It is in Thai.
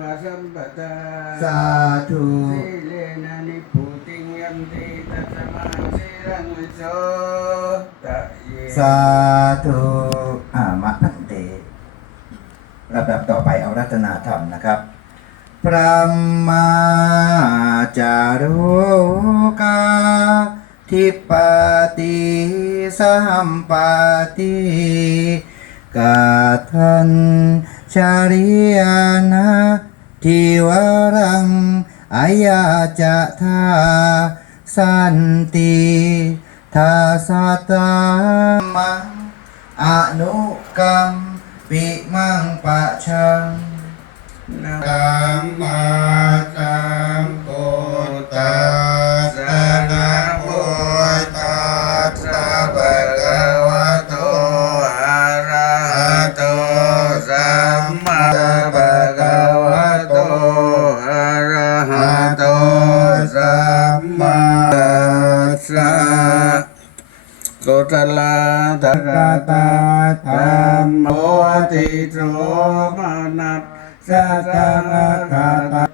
กะสัมปทาสาธุสิเลนะนิพุติงยัมติตัสมาสิรังวิโสตะเยสาธุอามะพันเตลำดับต่อไปเอารัตนาธรรมนะครับพระมาจารุกาทิปติสัมปติกาทันชาริยานะ ทิวรังอายาจะทาสันติทาสัตตามังอนุกรรมปิมังปะชัง สุตลาธรตาธรรมโมติโสมนัสสะตะกะตะตังโร